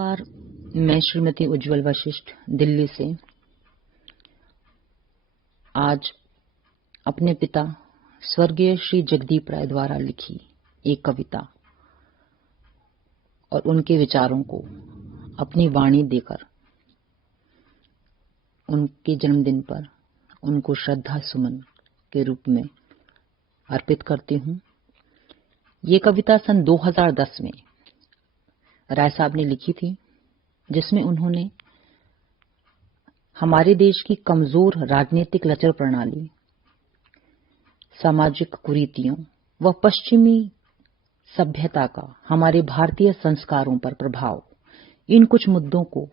नमस्कार, मैं श्रीमती उज्ज्वल वशिष्ठ दिल्ली से आज अपने पिता स्वर्गीय श्री जगदीप राय द्वारा लिखी एक कविता और उनके विचारों को अपनी वाणी देकर उनके जन्मदिन पर उनको श्रद्धा सुमन के रूप में अर्पित करती हूं। ये कविता सन 2010 में राय साहब ने लिखी थी, जिसमें उन्होंने हमारे देश की कमजोर राजनीतिक लचर प्रणाली, सामाजिक कुरीतियों व पश्चिमी सभ्यता का हमारे भारतीय संस्कारों पर प्रभाव, इन कुछ मुद्दों को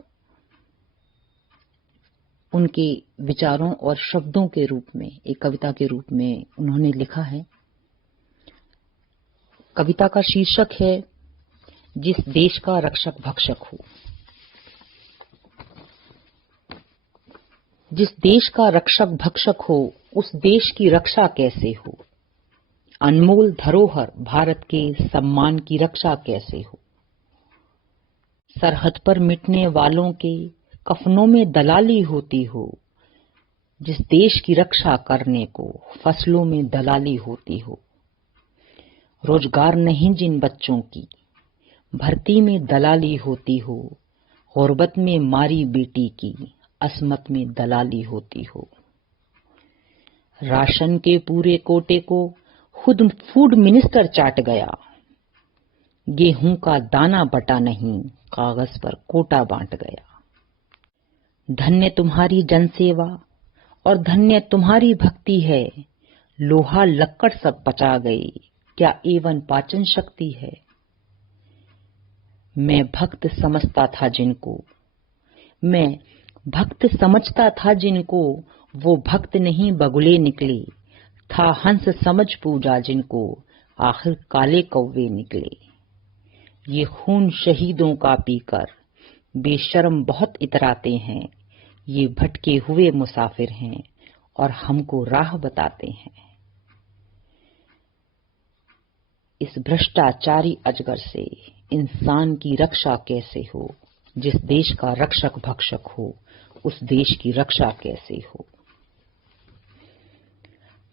उनके विचारों और शब्दों के रूप में एक कविता के रूप में उन्होंने लिखा है। कविता का शीर्षक है जिस देश का रक्षक भक्षक हो। जिस देश का रक्षक भक्षक हो, उस देश की रक्षा कैसे हो। अनमोल धरोहर भारत के सम्मान की रक्षा कैसे हो। सरहद पर मिटने वालों के कफनों में दलाली होती हो। जिस देश की रक्षा करने को फसलों में दलाली होती हो। रोजगार नहीं जिन बच्चों की भर्ती में दलाली होती हो। गुर्बत में मारी बेटी की अस्मत में दलाली होती हो। राशन के पूरे कोटे को खुद फूड मिनिस्टर चाट गया। गेहूं का दाना बटा नहीं, कागज पर कोटा बांट गया। धन्य तुम्हारी जनसेवा और धन्य तुम्हारी भक्ति है। लोहा लक्कड़ सब पचा गई, क्या एवन पाचन शक्ति है। मैं भक्त समझता था जिनको, वो भक्त नहीं बगुले निकले। था हंस समझ पूजा जिनको, आखिर काले कौवे निकले। ये खून शहीदों का पीकर बेशर्म बहुत इतराते हैं। ये भटके हुए मुसाफिर हैं और हमको राह बताते हैं। इस भ्रष्टाचारी अजगर से इंसान की रक्षा कैसे हो। जिस देश का रक्षक भक्षक हो, उस देश की रक्षा कैसे हो।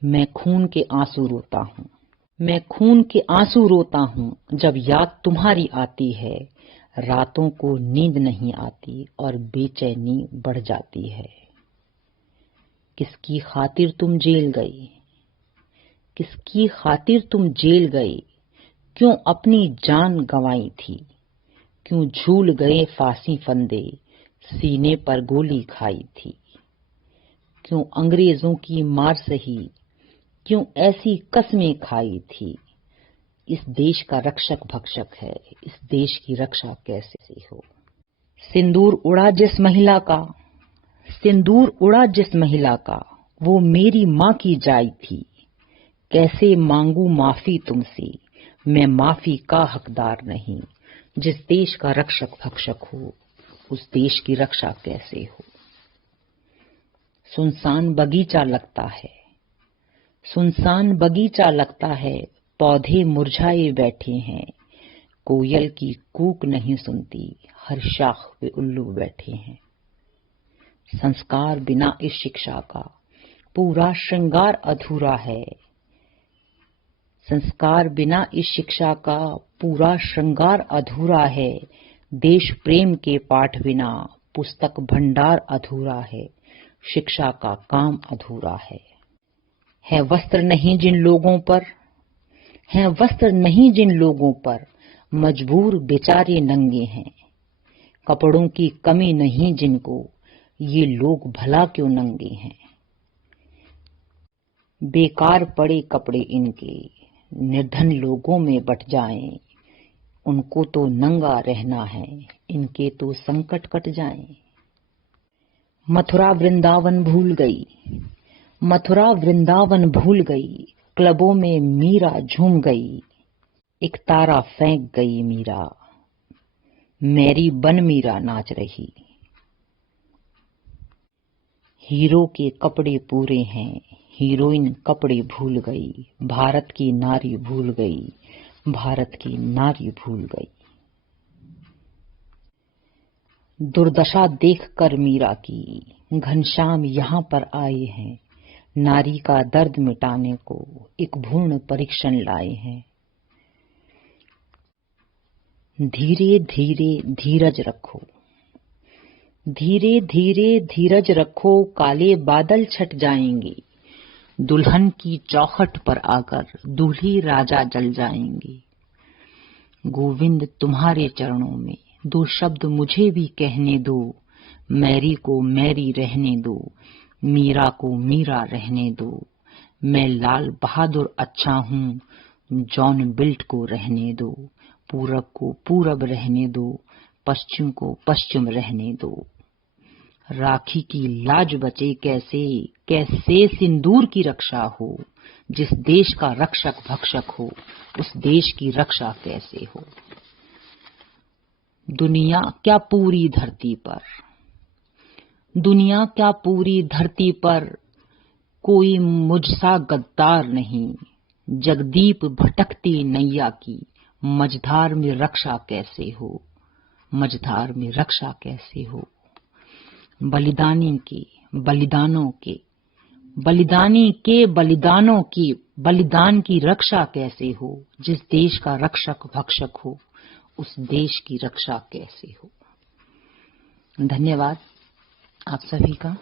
मैं खून के आंसू रोता हूं जब याद तुम्हारी आती है। रातों को नींद नहीं आती और बेचैनी बढ़ जाती है। किसकी खातिर तुम जेल गए, क्यों अपनी जान गंवाई थी। क्यों झूल गए फांसी फंदे, सीने पर गोली खाई थी। क्यों अंग्रेजों की मार सही, क्यों ऐसी कस्में खाई थी। इस देश का रक्षक भक्षक है, इस देश की रक्षा कैसे हो। सिंदूर उड़ा जिस महिला का, वो मेरी माँ की जाई थी। कैसे मांगू माफी तुमसे, मैं माफी का हकदार नहीं। जिस देश का रक्षक भक्षक हो, उस देश की रक्षा कैसे हो। सुनसान बगीचा लगता है, पौधे मुरझाए बैठे हैं। कोयल की कूक नहीं सुनती, हर शाख पे उल्लू बैठे हैं। संस्कार बिना इस शिक्षा का पूरा श्रृंगार अधूरा है। संस्कार बिना इस शिक्षा का पूरा श्रृंगार अधूरा है। देश प्रेम के पाठ बिना पुस्तक भंडार अधूरा है। शिक्षा का काम अधूरा है वस्त्र नहीं जिन लोगों पर, मजबूर बेचारे नंगे हैं। कपड़ों की कमी नहीं जिनको, ये लोग भला क्यों नंगे हैं। बेकार पड़े कपड़े इनके, निर्धन लोगों में बट जाएं। उनको तो नंगा रहना है, इनके तो संकट कट जाएं। मथुरा वृंदावन भूल गई, क्लबों में मीरा झूम गई। एक तारा फेंक गई मीरा, मेरी बन मीरा नाच रही। हीरो के कपड़े पूरे हैं, हीरोइन कपड़े भूल गई। भारत की नारी भूल गई। दुर्दशा देखकर मीरा की घनश्याम यहाँ पर आए हैं, नारी का दर्द मिटाने को एक भूर्ण परीक्षण लाए हैं। धीरे धीरे धीरज रखो, धीरे धीरे धीरज रखो, काले बादल छट जाएंगे, दुल्हन की चौखट पर आकर दूल्ही राजा जल जाएंगे। गोविंद तुम्हारे चरणों में दो शब्द मुझे भी कहने दो, मैरी को मैरी रहने दो, मीरा को मीरा रहने दो। मैं लाल बहादुर अच्छा हूँ, जॉन बिल्ट को रहने दो, पूरब को पूरब रहने दो, पश्चिम को पश्चिम रहने दो। राखी की लाज बचे कैसे, कैसे सिंदूर की रक्षा हो, जिस देश का रक्षक भक्षक हो उस देश की रक्षा कैसे हो। दुनिया क्या पूरी धरती पर, दुनिया क्या पूरी धरती पर कोई मुझसा गद्दार नहीं, जगदीप भटकती नैया की मझधार में रक्षा कैसे हो, मझधार में रक्षा कैसे हो। बलिदानी के बलिदानों के, बलिदानी के बलिदानों की बलिदान की रक्षा कैसे हो, जिस देश का रक्षक भक्षक हो उस देश की रक्षा कैसे हो। धन्यवाद आप सभी का।